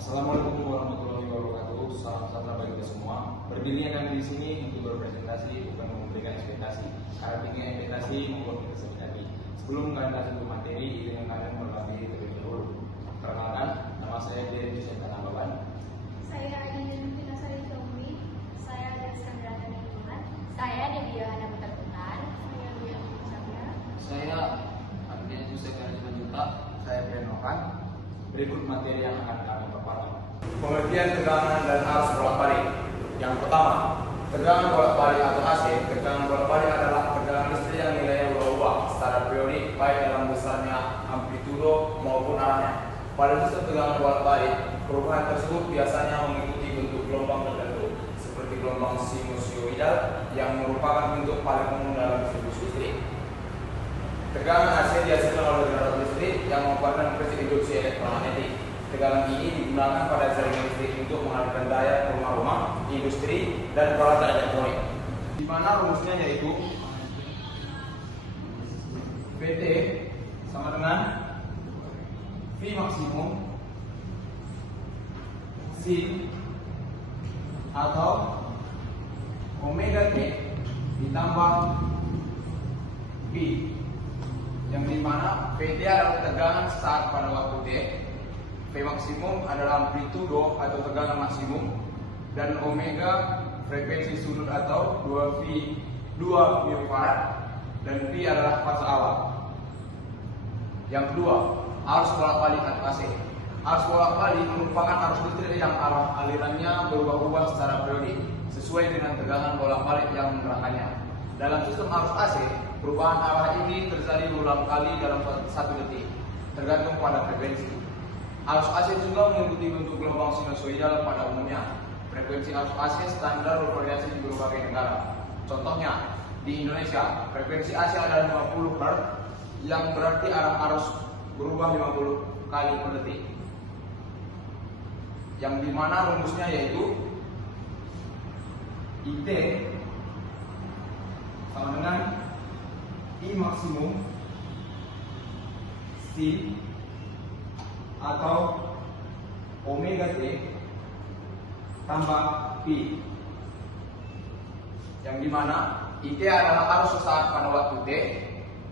Assalamualaikum warahmatullahi wabarakatuh. Salam sejahtera bagi kita semua. Berdirinya kami di sini untuk berpresentasi, bukan memberikan ekspektasi. Karena tinggi ekspektasi membuat kita sakit hati. Sebelum kalian masuk ke materi, dengan kalian berlatih terlebih dahulu. Perkenalkan, nama saya Dery Hussein Tanababan. Saya Adin Finasari Tommy. Saya dari Sandra Lingkungan. Saya Dewi Yohana Putar. Saya Dewi Sabya. Saya Ardian Yusuf Juta. Saya Brian Nokan. Berikut materi yang akan kami paparkan. Pengertian tegangan dan arus bolak-balik. Yang pertama, tegangan bolak-balik atau AC. Tegangan bolak-balik adalah tegangan listrik yang nilainya berubah secara periodik, baik dalam besarnya, amplitudo maupun arahnya. Pada sistem tegangan bolak-balik, perubahan tersebut biasanya mengikuti bentuk gelombang tertentu, seperti gelombang sinusoidal yang merupakan bentuk paling umum dalam distribusi listrik. Tegangan AC dihasilkan oleh generator listrik yang merupakan prinsip induksi elektromagnetik. Tegangan ini digunakan pada jaringan listrik untuk mengalirkan daya ke rumah-rumah, industri, dan peralatan elektronik. Di mana rumusnya yaitu PT sama dengan V maksimum sin atau omega T ditambah V, yang dimana PT adalah tegangan start pada waktu T, V maksimum adalah amplitudo atau tegangan maksimum, dan omega frekuensi sudut atau 2 microfarad, dan V adalah fase awal. Yang kedua, arus bolak-balik atau AC. Arus bolak-balik merupakan arus listrik yang arah alirannya berubah-ubah secara periodik sesuai dengan tegangan bolak-balik yang menggerakkannya. Dalam sistem arus AC, perubahan arah ini terjadi berulang kali dalam 1 detik, tergantung pada frekuensi. Arus AC juga mengikuti bentuk gelombang sinusoidal pada umumnya. Frekuensi arus AC standar bervariasi di berbagai negara. Contohnya, di Indonesia, frekuensi AC adalah 50 Hz, yang berarti arah arus berubah 50 kali per detik. Yang dimana rumusnya yaitu IT sama dengan I maksimum sin atau omega T tambah P, yang dimana IT adalah arus sesaat pada waktu T,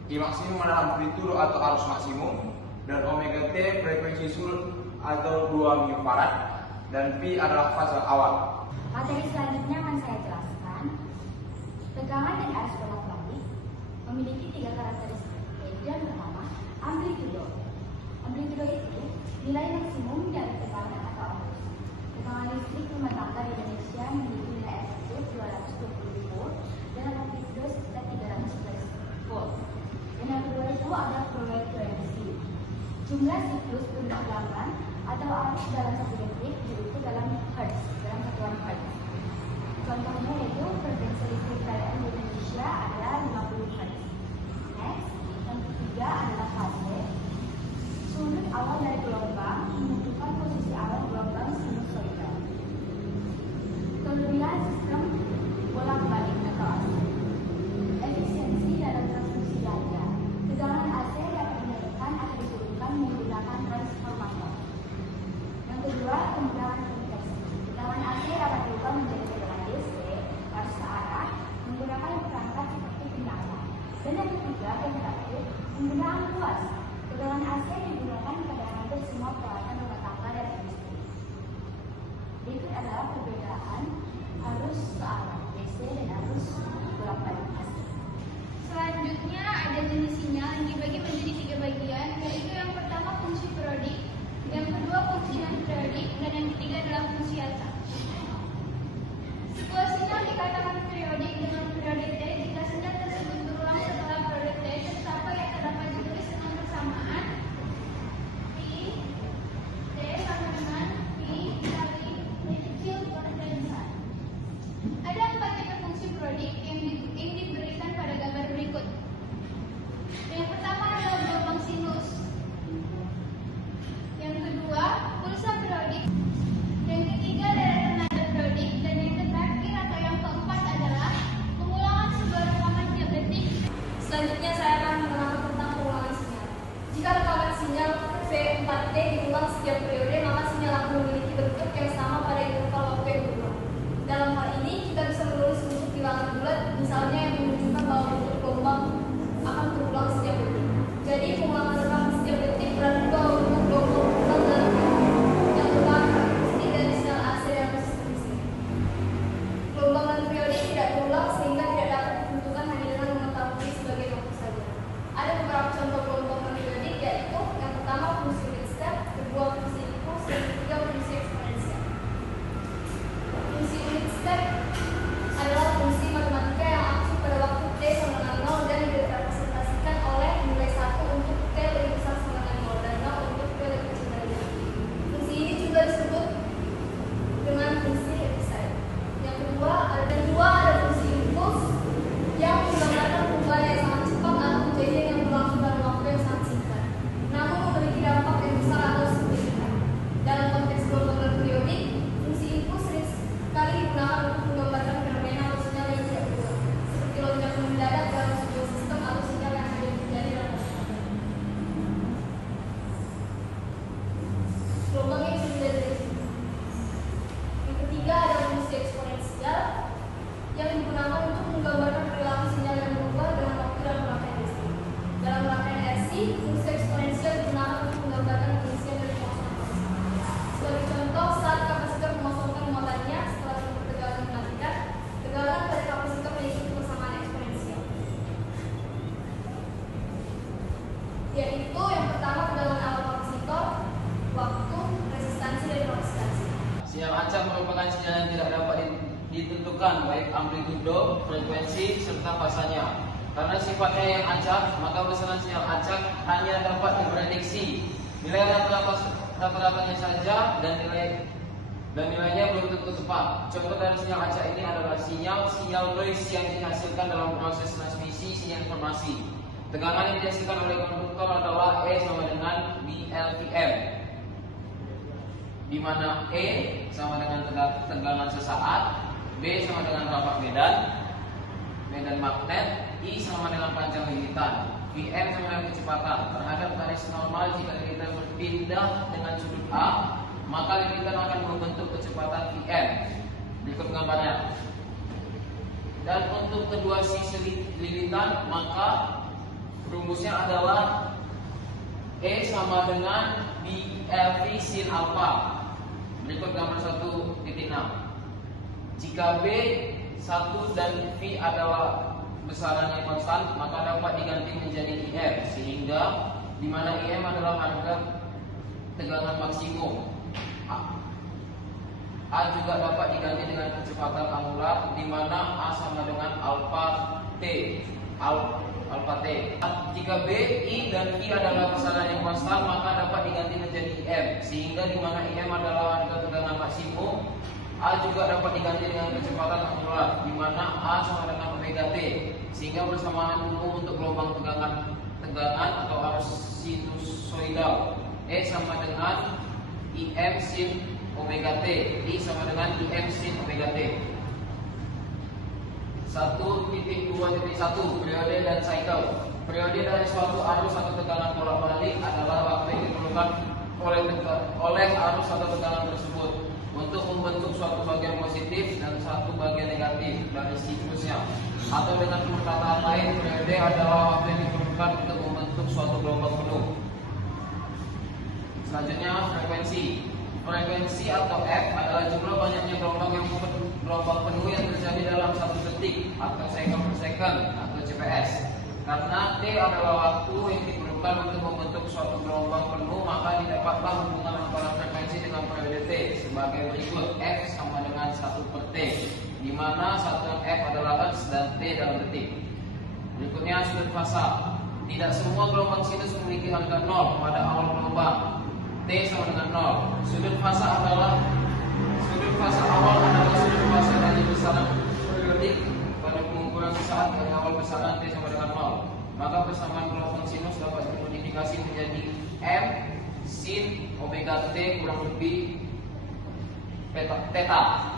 I maksimum adalah amplitudo atau arus maksimum, dan omega T frekuensi sudut atau 2 microfarad, dan P adalah fase awal. Materi selanjutnya akan saya jelaskan. Tegangan dan arus bolak-balik memiliki 3 karakteristik, yaitu yang pertama, amplitudo. Amplitudo itu nilai maksimum dari tegangan atau arus. Tegangan listrik rumah tangga di Indonesia memiliki nilai efektif 220 volt dengan amplitudo sekitar 311 volt. Dan yang kedua itu ada frekuensi. Jumlah siklus penegangan atau arus dalam 1 detik yaitu dalam hertz, dalam satuan hertz. Contohnya yaitu frekuensi listrik PLN di Indonesia adalah 50 Hz. Next, yang ketiga adalah fase. Sudut awal dari gelombang menentukan posisi awal gelombang sinusoidal. Kelebihan sistem bolak-balik atau AC. Efisiensi dalam transmisi daya. Tegangan AC dapat dinaikkan atau diturunkan menggunakan transformator. Yang kedua, kemudahan komunikasi. Tegangan AC dapat diubah menjadi tegangan DC arus searah menggunakan perangkat seperti penyala. Dan yang ketiga, yang terakhir, penggunaan luas. Tegangan AC digunakan pada hampir semua peralatan rumah tangga dan industri. Berikut adalah perbedaan arus searah DC dan arus bolak-balik AC. Selanjutnya ada jenis sinyal yang dibagi menjadi 3 bagian, yaitu yang pertama fungsi periodik, yang kedua fungsi non-periodik, dan yang ketiga adalah fungsi acak. Sebuah sinyal dikatakan periodik dengan periode T jika sinyal tersebut berulang setelah periode T tercapai yang terdapat ditulis dengan persamaan P T sama dengan P kali T kecil per T besar. Ada 4 tipe fungsi periodik yang diberikan pada gambar berikut. Yang pertama adalah gelombang yang bisa dilihat dari sini. Yang ketiga ada fungsi eksponensial yang digunakan untuk menggambarkan perilaku sinyal yang berubah dengan waktu dalam rangkaian RC. Dalam rangkaian RC, fungsi eksponensial digunakan untuk menggambarkan pengisian dari kemasan kapasitor. Sebagai contoh, saat kapasitor mengosongkan muatannya setelah sumber tegangan dimatikan, tegangan pada kapasitor mengikuti persamaan eksponensial. Yaitu yang pertama tegangan awal kapasitor, waktu, resistansi, dan kapasitansi. Sinyal acak merupakan sinyal yang tidak dapat ditentukan baik amplitudo, frekuensi, serta fasanya. Karena sifatnya yang acak, maka besaran sinyal acak hanya dapat diprediksi. Nilai rata-ratanya saja dan nilainya belum tentu tepat. Contoh dari sinyal acak ini adalah sinyal noise yang dihasilkan dalam proses transmisi sinyal informasi. Tegangan yang dihasilkan oleh konduktor adalah E sama dengan BLVM, di mana E sama dengan tegangan sesaat, B sama dengan rampak medan magnet, I sama dengan panjang lilitan, VM sama dengan kecepatan. Terhadap garis normal jika lilitan berpindah dengan sudut A, maka lilitan akan membentuk kecepatan VM. Berikut gambarnya. Dan untuk kedua sisi lilitan, maka rumusnya adalah E sama dengan BLV sin alpha. Berikut gambar 1.6. Jika B 1 dan V adalah besaran yang konstan, maka dapat diganti menjadi IM, sehingga di mana IM adalah harga tegangan maksimum. A juga dapat diganti dengan kecepatan angular, di mana A sama dengan alpha T. Jika B, I, dan I adalah besaran yang konstan, maka dapat diganti menjadi IM, sehingga di mana IM adalah harga tegangan maksimum. A juga dapat diganti dengan kecepatan angular, di mana A sama dengan omega T, sehingga bersamaan umum untuk gelombang tegangan atau arus sinusoidal. E sama dengan IM sin omega T, I sama dengan IM sin omega T. 1.2.1 periode dan cycle. Periode dari suatu arus atau tegangan bolak-balik adalah waktu yang diperlukan oleh arus atau tegangan tersebut untuk membentuk suatu bagian positif dan satu bagian negatif dari siklusnya. Atau dengan perkataan lain, periode adalah waktu yang diperlukan untuk membentuk suatu gelombang penuh. Selanjutnya, frekuensi. Frekuensi atau F adalah jumlah banyaknya gelombang penuh yang terjadi dalam 1 detik atau second per second atau CPS. Karena T adalah waktu yang diperlukan untuk membentuk suatu gelombang penuh, maka didapatlah hubungan antara frekuensi dengan periode T sebagai berikut. F sama dengan 1 per T, di mana satuan F adalah Hertz dan T dalam detik. Berikutnya sudut fasa. Tidak semua gelombang sinus memiliki harga 0 pada awal gelombang. T sama dengan 0. Sudut fasa awal adalah sudut fasa dari besaran periodik pada pengukuran sesaat dari awal besaran T sama dengan 0. Maka persamaan gelombang sinus dapat dimodifikasi menjadi M sin omega T kurang lebih theta.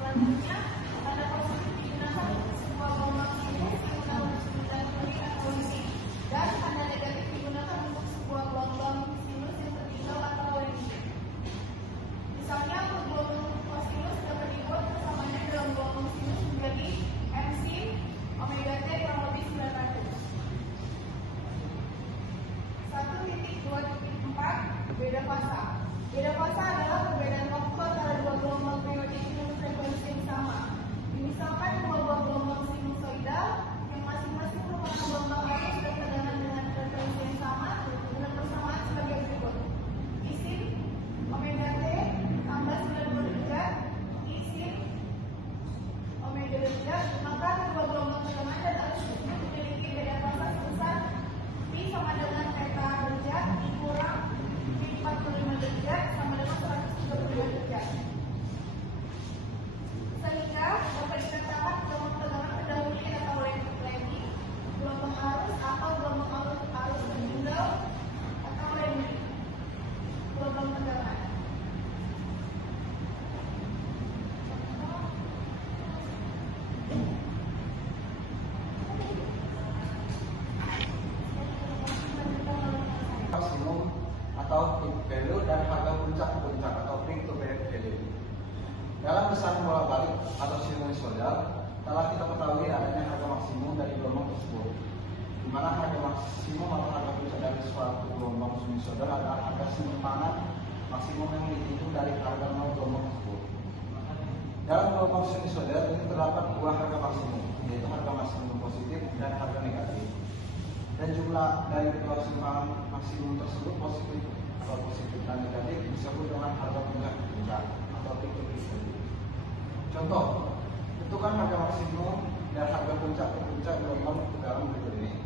Selanjutnya, pada posisi digunakan untuk sebuah gelombang sinus yang menggunakan posisi, dan tanda negatif digunakan untuk sebuah gelombang sinus yang tertinggal atau landing. Misalnya, untuk gelombang kosinus dapat dibuat persamaannya dalam gelombang sinus menjadi M sin omega T kurang lebih 900. 1.2.4 beda fasa. Beda fasa adalah perbedaan waktu antara dua gelombang periodik dengan frekuensi yang sama. Misalkan dua buah gelombang sinusoidal yang masing-masing merupakan gelombang arus dan tegangan dengan frekuensi yang sama dengan persamaan sebagai berikut. I sin omega T tambah 90 derajat, I sin omega derajat, maka kedua gelombang tegangan dan arus tersebut memiliki beda fasa sebesar P sama dengan theta derajat, I kurang P 45 derajat sama dengan 135 derajat. Sehingga dapat dikatakan kesan bolak-balik atau sinusoidal telah kita ketahui adanya harga maksimum dari gelombang tersebut, di mana harga maksimum atau harga puncak dari suatu gelombang sinusoidal adalah harga simpangan maksimum yang dihitung dari harga nol gelombang tersebut. Dalam gelombang sinusoidal ini terdapat dua harga maksimum, yaitu harga maksimum positif dan harga negatif. Dan jumlah dari kedua simpangan maksimum tersebut positif atau positif dan negatif disebut dengan harga puncak atau peak. Contoh, tentukan harga maksimum dan harga puncak gelombang dalam berikut ini.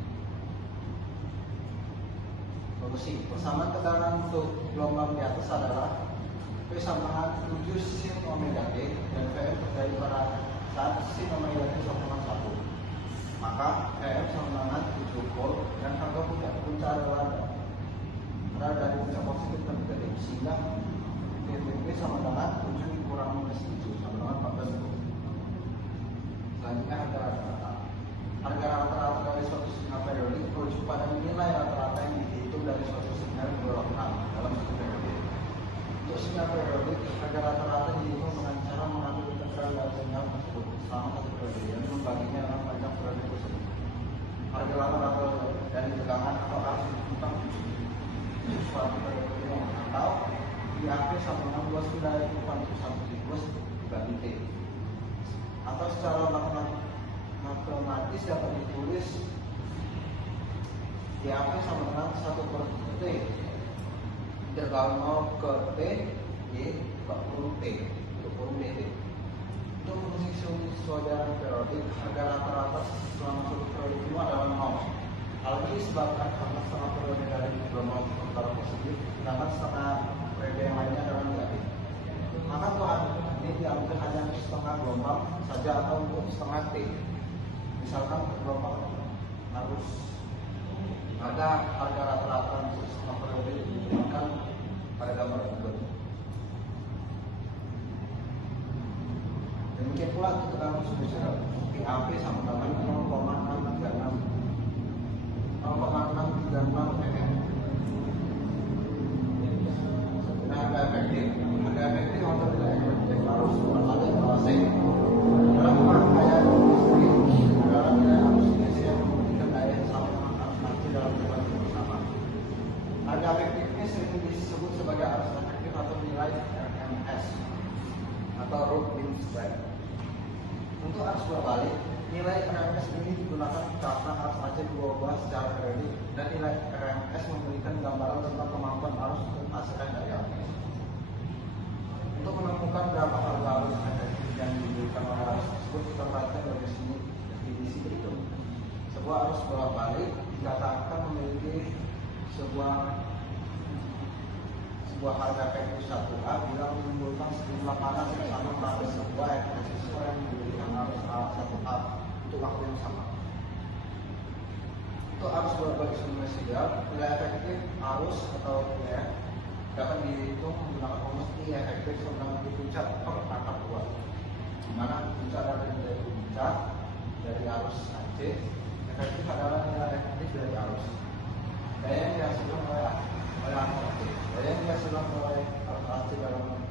Solusi persamaan tekanan untuk gelombang di atas adalah P sama 7 sin omega T dan Vm terjadi pada saat sin omega T sama 1. Maka Vm sama dengan 7 volt dan harga puncak adalah dari puncak positif dan negatif, sehingga P sama dengan 7 kurang minus 7 sama dengan 14 volt. Selanjutnya harga rata-rata. Harga rata-rata dari suatu sinyal periodik merujuk pada nilai rata-rata yang dihitung dari suatu sinyal berulang dalam satu periodik. Untuk sinyal periodik, harga rata-rata dihitung dengan cara mengambil integral dari sinyal tersebut selama satu periodik dan membaginya dalam panjang periodik tersebut. Harga rata-rata dari tegangan atau arus ditentukan suatu periodik atau IAP sama dengan luas wilayah untuk satu siklus dibagi T. Atau secara matematis dapat ditulis IAP sama dengan 1 per T integral 0 ke T Y 40 T dt. Untuk fungsi sinusoidal periodik, harga rata-rata selama suatu periodik itu adalah 0. Hal ini disebabkan karena setengah periode dari gelombang sementara positif, sedangkan setengah periode yang lainnya adalah negatif. Maka Tuhan ini diambil hanya untuk setengah gelombang saja atau untuk setengah T. Misalkan gelombang harus ada harga rata-rata untuk setengah periode digunakan pada gambar berikut. Demikian pula untuk tekanan sinusoidal, PAP sama dengan 0,636 mm. Nah, harga efektif atau tidak efektif harus berada di bawah C. Dalam rangkaian listrik, dalam nilai arus DC yang memberikan daya yang sama dengan arus AC dalam jumlah yang bersama. Harga efektif ini sering disebut sebagai arus efektif atau nilai RMS atau root mean spread. Untuk arus berbalik, nilai RMS ini digunakan karena arus AC berubah secara periodik dan nilai RMS memberikan gambaran tentang kemampuan arus untuk menghasilkan daya. Untuk menemukan berapa harga arus efektif yang diberikan oleh arus tersebut, kita perhatikan dari sini definisi berikut. Sebuah arus bolak-balik dikatakan memiliki sebuah harga efektif 1A bila menimbulkan sejumlah panas yang sama pada sebuah resistor yang diberikan arus 1A untuk waktu yang sama. Untuk arus bolak-balik sinusoidal, nilai efektif arus atau IF dapat dihitung menggunakan rumus I efektif sama dengan puncak per akar 2, di mana puncak adalah nilai puncak dari arus AC, efektif adalah nilai efektif dari arus. Daya yang dihasilkan oleh arus AC, daya yang dihasilkan oleh arus AC dalam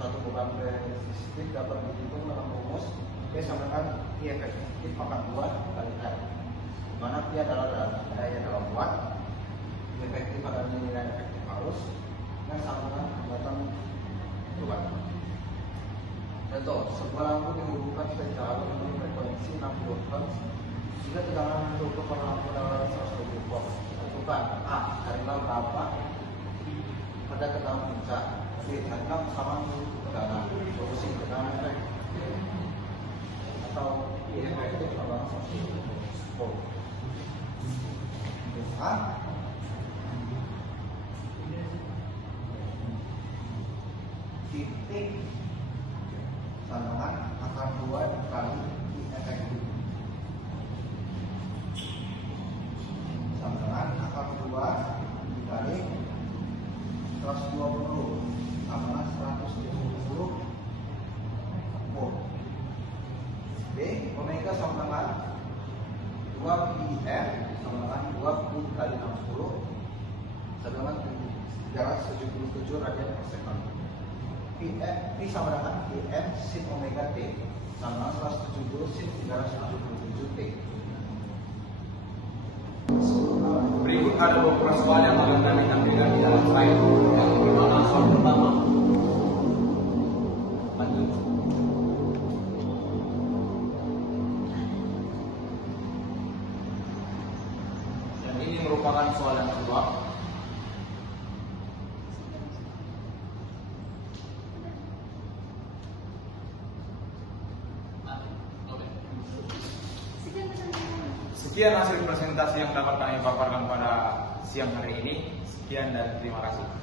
satu beban resistif dapat dihitung dalam rumus P sama dengan I efektif pangkat 2 kali R, di mana P adalah daya dalam watt, I efektif adalah nilai efektif arus, dan sama dengan kekuatan beban. Contoh, sebuah lampu dihubungkan secara dengan frekuensi 60 Hz jika tegangan untuk lampu adalah 120 volt. Tentukan A, carilah berapa pada tegangan puncak. B, carilah sama tegangan. Solusi tegangan efektif atau I efektif adalah 120 volt. A, titik sama dengan akar 2 kali I efektif sama dengan akar 2 dikali 120 sama dengan 170 volt. B, omega sama dengan 2 pi sama dengan 2 pi kali 60 sama dengan 377 radian per second. P sama dengan PM sin omega T sama 170 sin 377 T. Berikut ada beberapa soal yang akan kami tampilkan di dalam slide. Yang pertama, soal pertama. Lanjut. Dan ini merupakan soal yang kedua. Sekian hasil presentasi yang dapat kami paparkan pada siang hari ini. Sekian dan terima kasih.